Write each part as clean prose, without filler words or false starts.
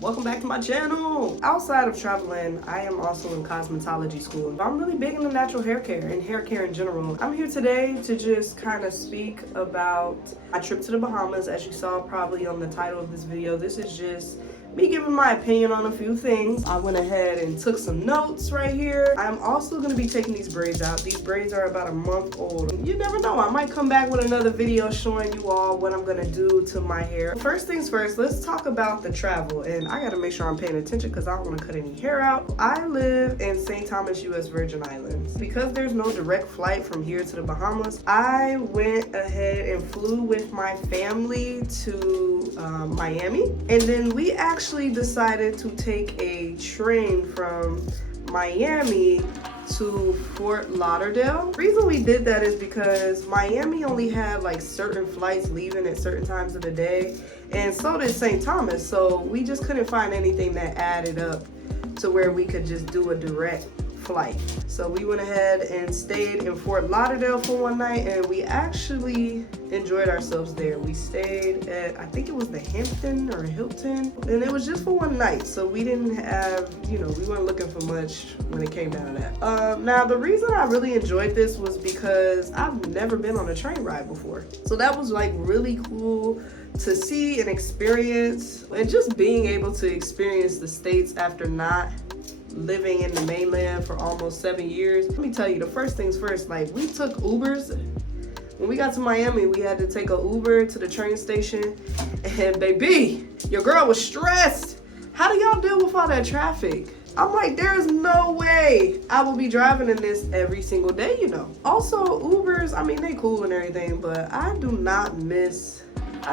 Welcome back to my channel. Outside of traveling, I am also in cosmetology school. I'm really big into natural hair care and hair care in general. I'm here today to just kind of speak about my trip to the Bahamas. As you saw probably on the title of this video, this is just me giving my opinion on a few things. I went ahead and took some notes right here. I'm also going to be taking these braids out. These braids are about a month old. You never know, I might come back with another video showing you all what I'm going to do to my hair. First things first, let's talk about the travel. And I got to make sure I'm paying attention because I don't want to cut any hair out. I live in St. Thomas, U.S. Virgin Islands. Because there's no direct flight from here to the Bahamas, I went ahead and flew with my family to Miami. And then we actually decided to take a train from Miami to Fort Lauderdale. The reason we did that is because Miami only had like certain flights leaving at certain times of the day, and so did St. Thomas. So we just couldn't find anything that added up to where we could just do a direct flight. So we went ahead and stayed in Fort Lauderdale for one night, and we actually enjoyed ourselves there. We stayed at, I think it was the Hampton or Hilton, and it was just for one night. So we didn't have, we weren't looking for much when it came down to that. Now the reason I really enjoyed this was because I've never been on a train ride before. So that was like really cool to see and experience, and just being able to experience the States after not living in the mainland for almost 7 years. Let me tell you, the first things first, like we took Ubers. When we got to Miami, we had to take an Uber to the train station, and baby, your girl was stressed. How do y'all deal with all that traffic? I'm like, there's no way I will be driving in this every single day, Also, Ubers, I mean, they cool and everything, but I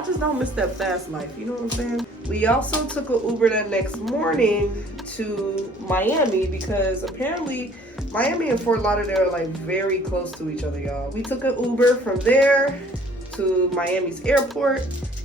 just don't miss that fast life, you know what I'm saying? We also took an Uber that next morning to Miami because apparently Miami and Fort Lauderdale are like very close to each other, y'all. We took an Uber from there to Miami's airport,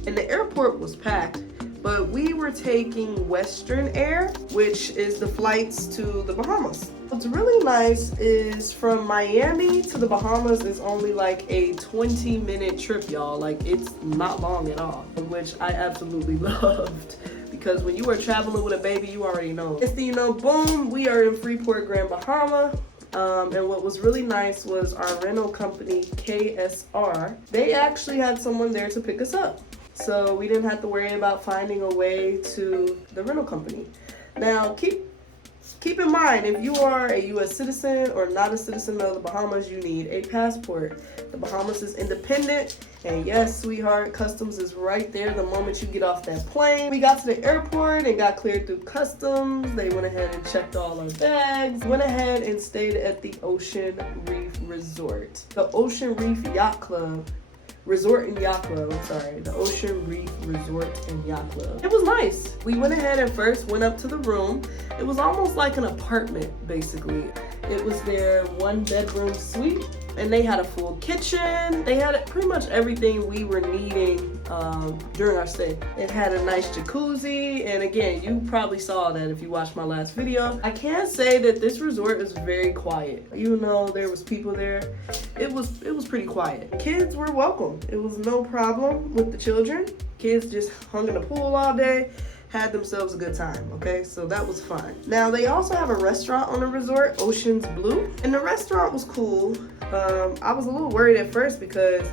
and the airport was packed, but we were taking Western Air, which is the flights to the Bahamas. What's really nice is from Miami to the Bahamas is only like a 20-minute trip, y'all. Like, it's not long at all, which I absolutely loved. Because when you are traveling with a baby, you already know. Next thing you know, boom, we are in Freeport, Bahama. And what was really nice was our rental company, KSR. They actually had someone there to pick us up. So we didn't have to worry about finding a way to the rental company. Now, keep in mind, if you are a U.S. citizen or not a citizen of the Bahamas, you need a passport. The Bahamas is independent, and yes, sweetheart, customs is right there the moment you get off that plane. We got to the airport and got cleared through customs. They went ahead and checked all our bags. Went ahead and stayed at the Ocean Reef Resort. The Ocean Reef Yacht Club. Resort and Yacht Club, the Ocean Reef Resort and Yacht Club. It was nice. We went ahead and first went up to the room. It was almost like an apartment, basically. It was their 1-bedroom suite, and they had a full kitchen. They had pretty much everything we were needing during our stay. It had a nice jacuzzi, and again, you probably saw that if you watched my last video. I can say that this resort is very quiet. Even though there was people there, it was pretty quiet. Kids were welcome. It was no problem with the children. Kids just hung in the pool all day, had themselves a good time, okay? So that was fun. Now, they also have a restaurant on the resort, Ocean's Blue, and the restaurant was cool. I was a little worried at first because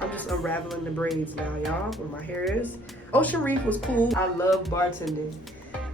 I'm just unraveling the braids now, y'all, where my hair is. Ocean Reef was cool. I love bartending,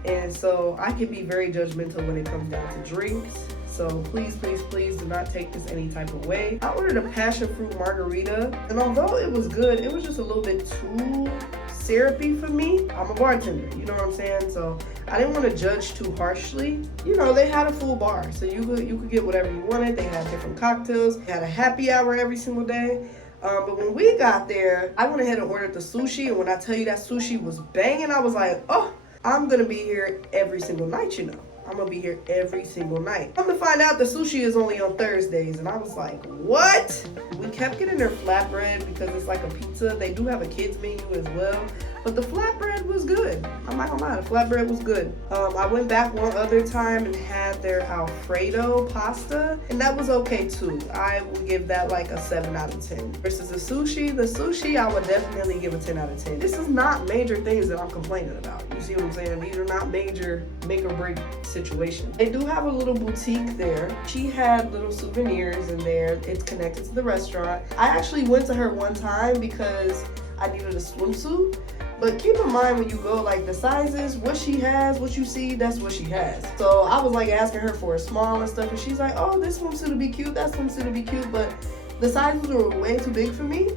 and so I can be very judgmental when it comes down to drinks. So please, please, please do not take this any type of way. I ordered a passion fruit margarita, and although it was good, it was just a little bit too syrupy for me. I'm a bartender, you know what I'm saying? So I didn't want to judge too harshly. They had a full bar, so you could get whatever you wanted. They had different cocktails. They had a happy hour every single day. But when we got there, I went ahead and ordered the sushi, and when I tell you that sushi was banging, I was like, oh, I'm gonna be here every single night, I'm gonna be here every single night. Come to find out, the sushi is only on Thursdays, and I was like, what? We kept getting their flatbread because it's like a pizza. They do have a kids menu as well. But the flatbread was good. I'm not gonna lie, the flatbread was good. I went back one other time and had their Alfredo pasta, and that was okay too. I would give that like a 7 out of 10. Versus the sushi I would definitely give a 10 out of 10. This is not major things that I'm complaining about. You see what I'm saying? These are not major make or break situations. They do have a little boutique there. She had little souvenirs in there. It's connected to the restaurant. I actually went to her one time because I needed a swimsuit. But keep in mind when you go, like the sizes, what she has, what you see, that's what she has. So I was like asking her for a small and stuff, and she's like, oh, this swimsuit would be cute, that swimsuit would be cute, but the sizes were way too big for me.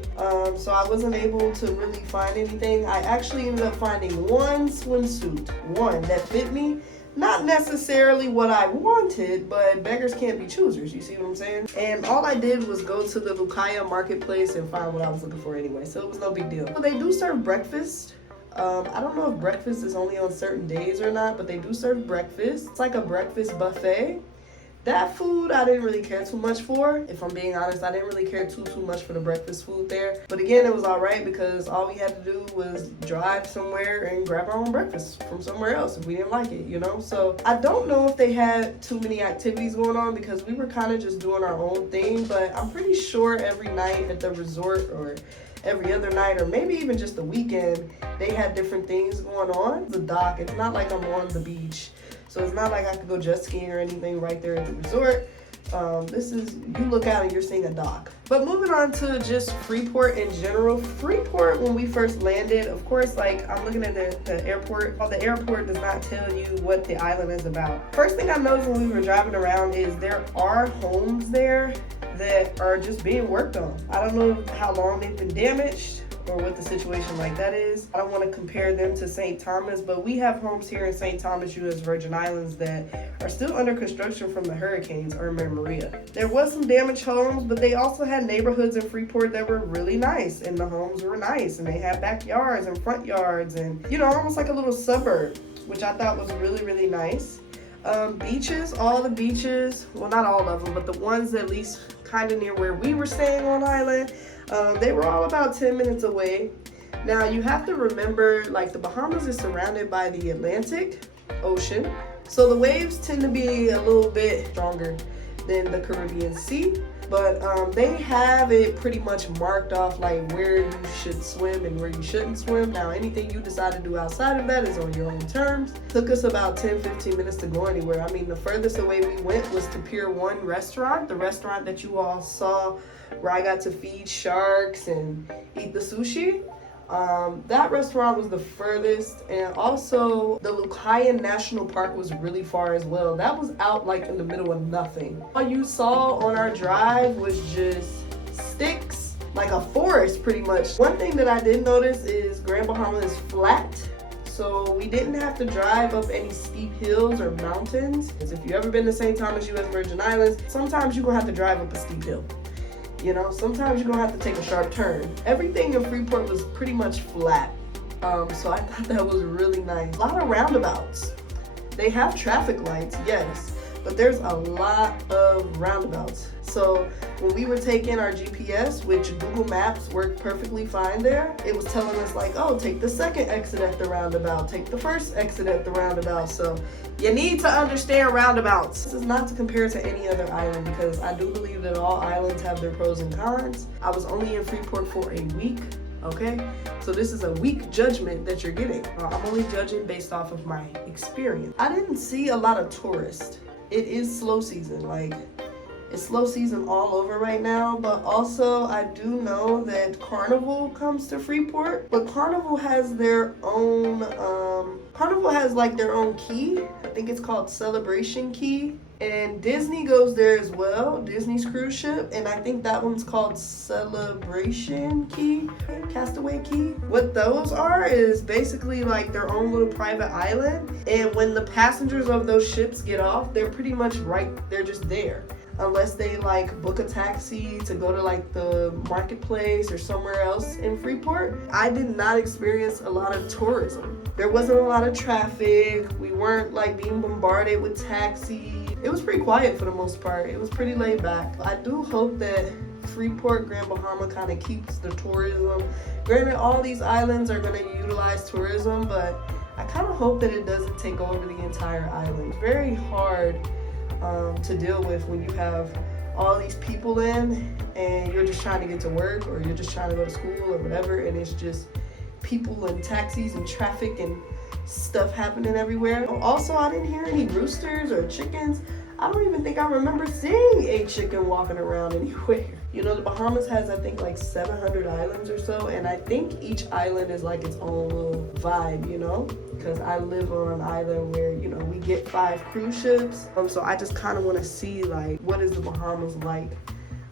So I wasn't able to really find anything. I actually ended up finding one swimsuit, one that fit me. Not necessarily what I wanted, but beggars can't be choosers, you see what I'm saying? And all I did was go to the Lucaya marketplace and find what I was looking for anyway, so it was no big deal. So they do serve breakfast. I don't know if breakfast is only on certain days or not, but they do serve breakfast. It's like a breakfast buffet. That food I didn't really care too much for. If I'm being honest, I didn't really care too much for the breakfast food there. But again, it was all right because all we had to do was drive somewhere and grab our own breakfast from somewhere else if we didn't like it, you know? So I don't know if they had too many activities going on because we were kind of just doing our own thing, but I'm pretty sure every night at the resort or every other night or maybe even just the weekend, they had different things going on. The dock, it's not like I'm on the beach. So it's not like I could go jet skiing or anything right there at the resort. This is, you look out and you're seeing a dock. But moving on to just Freeport in general. Freeport, when we first landed, of course, like I'm looking at the airport. Well, the airport does not tell you what the island is about. First thing I noticed when we were driving around is there are homes there that are just being worked on. I don't know how long they've been damaged or what the situation like that is. I don't want to compare them to St. Thomas, but we have homes here in St. Thomas, U.S. Virgin Islands that are still under construction from the hurricanes Irma and Maria. There was some damaged homes, but they also had neighborhoods in Freeport that were really nice, and the homes were nice, and they had backyards and front yards and, you know, almost like a little suburb, which I thought was really, really nice. Beaches, all the beaches, well, not all of them, but the ones at least kind of near where we were staying on island, they were all about 10 minutes away. Now you have to remember, like the Bahamas is surrounded by the Atlantic Ocean, so the waves tend to be a little bit stronger than the Caribbean Sea, but they have it pretty much marked off like where you should swim and where you shouldn't swim. Now anything you decide to do outside of that is on your own terms. Took us about 10-15 minutes to go anywhere. I mean, the furthest away we went was to Pier 1 restaurant, the restaurant that you all saw where I got to feed sharks and eat the sushi. That restaurant was the furthest, and also the Lucaya National Park was really far as well. That was out like in the middle of nothing. All you saw on our drive was just sticks, like a forest pretty much. One thing that I did notice is Grand Bahama is flat, so we didn't have to drive up any steep hills or mountains. Because if you've ever been to St. Thomas, U.S. Virgin Islands, sometimes you're gonna have to drive up a steep hill. You know, sometimes you're gonna have to take a sharp turn. Everything in Freeport was pretty much flat. So I thought that was really nice. A lot of roundabouts. They have traffic lights, yes, but there's a lot of roundabouts. So when we were taking our GPS, which Google Maps worked perfectly fine there, it was telling us like, oh, take the second exit at the roundabout, take the first exit at the roundabout. So you need to understand roundabouts. This is not to compare to any other island because I do believe that all islands have their pros and cons. I was only in Freeport for a week, okay? So this is a weak judgment that you're getting. I'm only judging based off of my experience. I didn't see a lot of tourists. It is slow season, like it's slow season all over right now, but also I do know that Carnival comes to Freeport, but Carnival has their own, Carnival has like their own key. I think it's called Celebration Key. And Disney goes there as well, Disney's cruise ship, and I think that one's called Celebration Key, Castaway Key. What those are is basically like their own little private island, and when the passengers of those ships get off, they're pretty much they're just there. Unless they like book a taxi to go to like the marketplace or somewhere else in Freeport. I did not experience a lot of tourism. There wasn't a lot of traffic. We weren't like being bombarded with taxis. It was pretty quiet for the most part. It was pretty laid back. I do hope that Freeport, Grand Bahama kind of keeps the tourism. Granted, all these islands are going to utilize tourism, but I kind of hope that it doesn't take over the entire island. It's very hard to deal with when you have all these people in and you're just trying to get to work, or you're just trying to go to school or whatever, and it's just people and taxis and traffic and stuff happening everywhere. Also, I didn't hear any roosters or chickens. I don't even think I remember seeing a chicken walking around anywhere. You know, the Bahamas has, I think, like 700 islands or so, and I think each island is like its own little vibe, you know? Because I live on an island where, you know, we get 5 cruise ships. So I just kind of want to see, like, what is the Bahamas like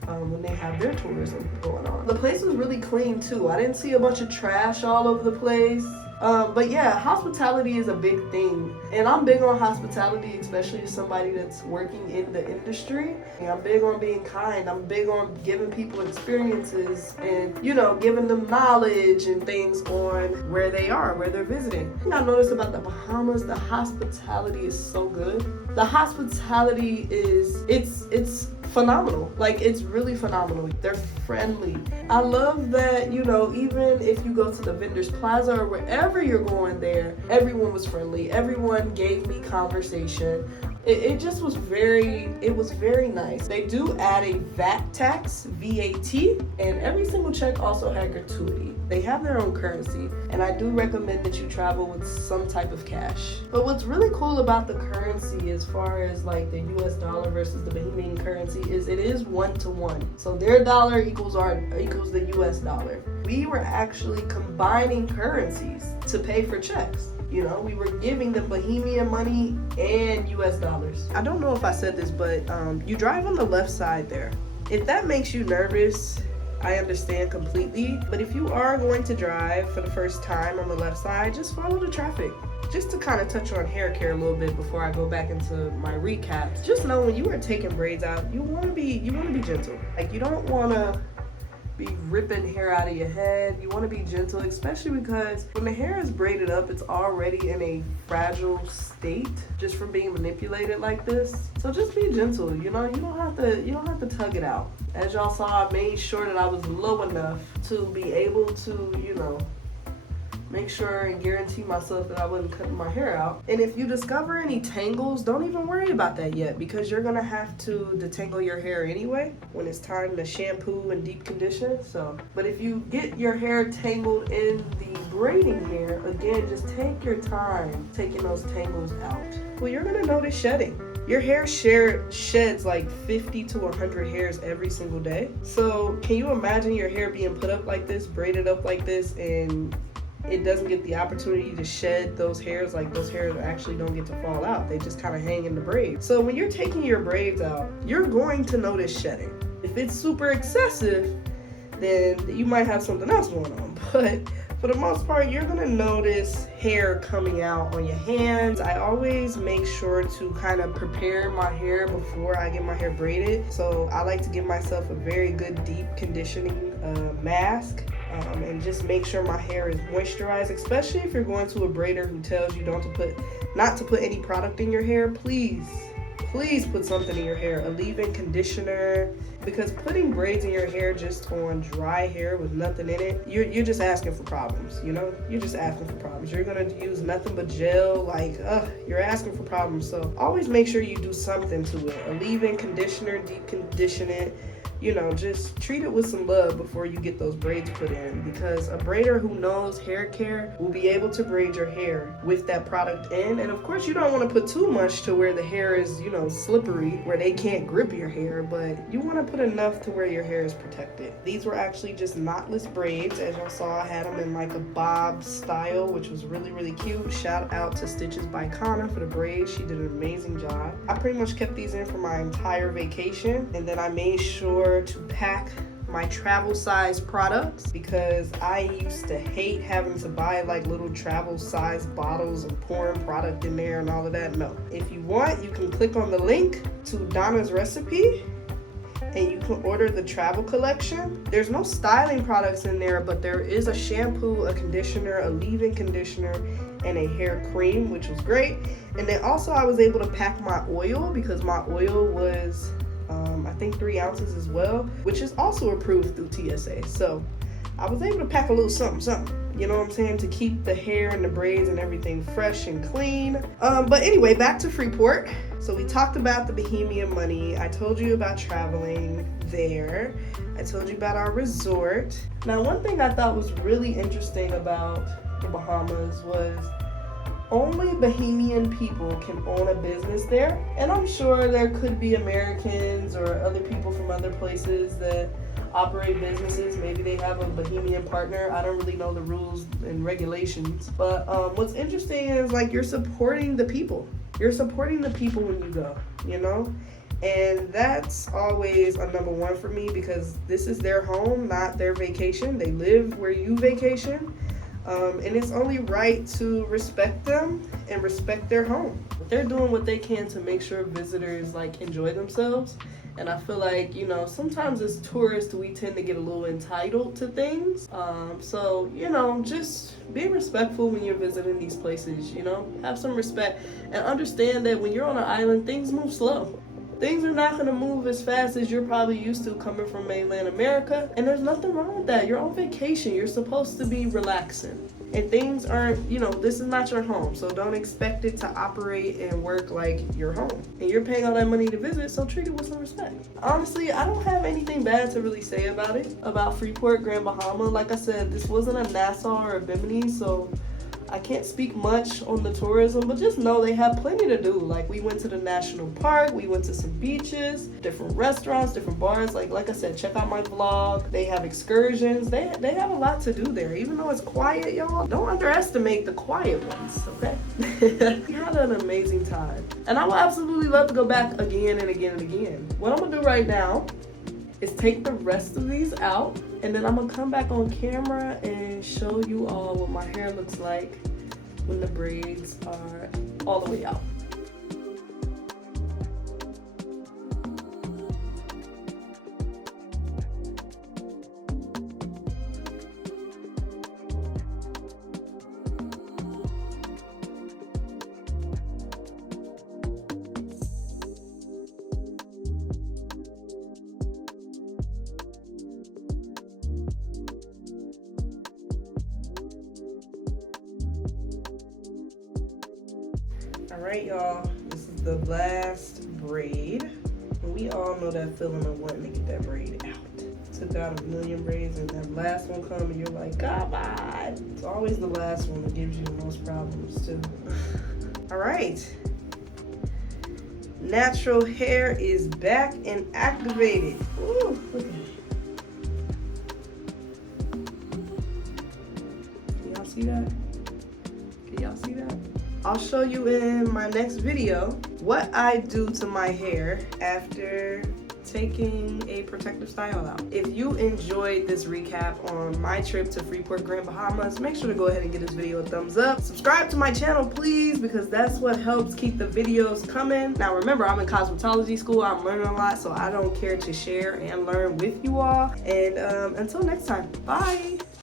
when they have their tourism going on. The place was really clean, too. I didn't see a bunch of trash all over the place. But yeah, hospitality is a big thing. And I'm big on hospitality, especially as somebody that's working in the industry. I'm big on being kind. I'm big on giving people experiences and, you know, giving them knowledge and things on where they are, where they're visiting. I noticed about the Bahamas, the hospitality is so good. The hospitality is, it's phenomenal. Like, it's really phenomenal. They're friendly. I love that, you know, even if you go to the Vendors Plaza or wherever you're going there, everyone was friendly. Everyone gave me conversation. It just was it was very nice. They do add a VAT tax, VAT, and every single check also had gratuity. They have their own currency, and I do recommend that you travel with some type of cash. But what's really cool about the currency as far as like the US dollar versus the Bahamian currency is it is 1-to-1. So their dollar equals the US dollar. We were actually combining currencies to pay for checks. You know, we were giving them Bahamian money and US dollars. I don't know if I said this, but you drive on the left side there. If that makes you nervous, I understand completely. But if you are going to drive for the first time on the left side, just follow the traffic. Just to kind of touch on hair care a little bit before I go back into my recap. Just know when you are taking braids out, you want to be gentle. Like, you don't want to be ripping hair out of your head. You want to be gentle, especially because when the hair is braided up, it's already in a fragile state just from being manipulated like this. So just be gentle. You know, you don't have to tug it out. As y'all saw, I made sure that I was low enough to be able to, you know, make sure and guarantee myself that I wasn't cutting my hair out. And if you discover any tangles, don't even worry about that yet, because you're gonna have to detangle your hair anyway when it's time to shampoo and deep condition. But if you get your hair tangled in the braiding hair, again, just take your time taking those tangles out. Well, you're gonna notice shedding. Your hair sheds like 50 to 100 hairs every single day. So can you imagine your hair being put up like this, braided up like this, and it doesn't get the opportunity to shed those hairs? Like, those hairs actually don't get to fall out. They just kind of hang in the braid. So when you're taking your braids out, you're going to notice shedding. If it's super excessive, then you might have something else going on. But for the most part, you're gonna notice hair coming out on your hands. I always make sure to kind of prepare my hair before I get my hair braided. So I like to give myself a very good deep conditioning mask. And just make sure my hair is moisturized, especially if you're going to a braider who tells you not to put any product in your hair. Please put something in your hair, a leave-in conditioner, because putting braids in your hair just on dry hair with nothing in it, you're just asking for problems, you know? You're just asking for problems. You're gonna use nothing but gel, like, you're asking for problems. So always make sure you do something to it. A leave-in conditioner, deep condition it. You know, just treat it with some love before you get those braids put in, because a braider who knows hair care will be able to braid your hair with that product in. And of course, you don't want to put too much to where the hair is, you know, slippery, where they can't grip your hair, but you want to put enough to where your hair is protected. These were actually just knotless braids. As y'all saw, I had them in like a bob style, which was really, really cute. Shout out to Stitches by Connor for the braids. She did an amazing job. I pretty much kept these in for my entire vacation, and then I made sure to pack my travel size products, because I used to hate having to buy like little travel size bottles and pouring product in there and all of that. No. If you want, you can click on the link to Donna's recipe and you can order the travel collection. There's no styling products in there, but there is a shampoo, a conditioner, a leave-in conditioner, and a hair cream, which was great. And then also I was able to pack my oil, because my oil was I think 3 ounces as well, which is also approved through TSA. So I was able to pack a little something, you know what I'm saying, to keep the hair and the braids and everything fresh and clean. But anyway, back to Freeport. So we talked about the Bahamian money. I told you about traveling there. I told you about our resort. Now, one thing I thought was really interesting about the Bahamas was only Bahamian people can own a business there. And I'm sure there could be Americans or other people from other places that operate businesses. Maybe they have a Bahamian partner. I don't really know the rules and regulations. But what's interesting is like you're supporting the people. You're supporting the people when you go, you know? And that's always a number one for me because this is their home, not their vacation. They live where you vacation. And it's only right to respect them and respect their home. They're doing what they can to make sure visitors like enjoy themselves. And I feel like, you know, sometimes as tourists, we tend to get a little entitled to things. So, you know, just be respectful when you're visiting these places, you know, have some respect and understand that when you're on an island, things move slow. Things are not going to move as fast as you're probably used to coming from mainland America. And there's nothing wrong with that. You're on vacation. You're supposed to be relaxing. And things aren't, you know, this is not your home. So don't expect it to operate and work like your home. And you're paying all that money to visit, so treat it with some respect. Honestly, I don't have anything bad to really say about it, about Freeport, Grand Bahama. Like I said, this wasn't a Nassau or a Bimini, so I can't speak much on the tourism, but just know they have plenty to do. Like we went to the national park, we went to some beaches, different restaurants, different bars. Like I said, check out my vlog. They have excursions. They have a lot to do there. Even though it's quiet, y'all, don't underestimate the quiet ones, okay? We had an amazing time. And I would absolutely love to go back again and again and again. What I'm gonna do right now is take the rest of these out, and then I'm gonna come back on camera and show you all what my hair looks like when the braids are all the way out. Alright, y'all, this is the last braid. And we all know that feeling of wanting to get that braid out. Took out a million braids and that last one comes and you're like, God, bye. It's always the last one that gives you the most problems too. Alright. Natural hair is back and activated. Ooh, look at it. Can y'all see that? Can y'all see that? I'll show you in my next video what I do to my hair after taking a protective style out. If you enjoyed this recap on my trip to Freeport, Grand Bahamas, make sure to go ahead and give this video a thumbs up. Subscribe to my channel, please, because that's what helps keep the videos coming. Now remember, I'm in cosmetology school. I'm learning a lot, so I don't care to share and learn with you all. And until next time, bye.